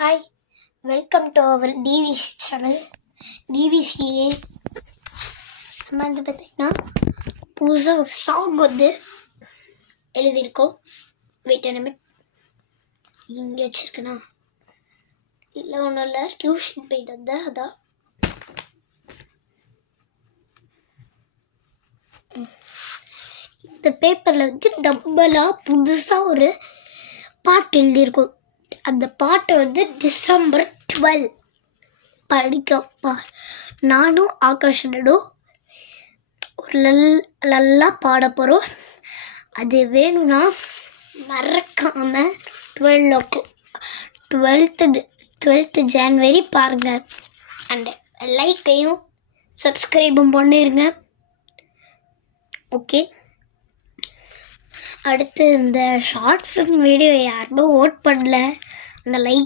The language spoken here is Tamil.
Hi, welcome to our TVC channel. டிவிசிஏ நம்ம வந்து பார்த்திங்கன்னா புதுசாக ஒரு சாங் வந்து எழுதியிருக்கோம். வெயிட் என்ன இங்கே வச்சுருக்கேண்ணா இல்லை ஒன்றும் இல்லை, டியூஷன் போயிட்டு வந்தேன். அதான் இந்த பேப்பரில் வந்து நம்மளாக புதுசாக ஒரு பாட்டு எழுதியிருக்கோம். அந்த பாட்டை வந்து December 12 படிக்கப்பா நானும் ஆகாஷனும் ஒரு நல்லா பாட போகிறோம். அது வேணும்னா மறக்காமல் 12th January பாருங்கள். அண்ட் லைக்கையும் சப்ஸ்கிரைபும் பண்ணிடுங்க. ஓகே, அடுத்து இந்த ஷார்ட் ஃபிலிம் வீடியோ யாருமே ஓட் பண்ணல, அந்த லைக்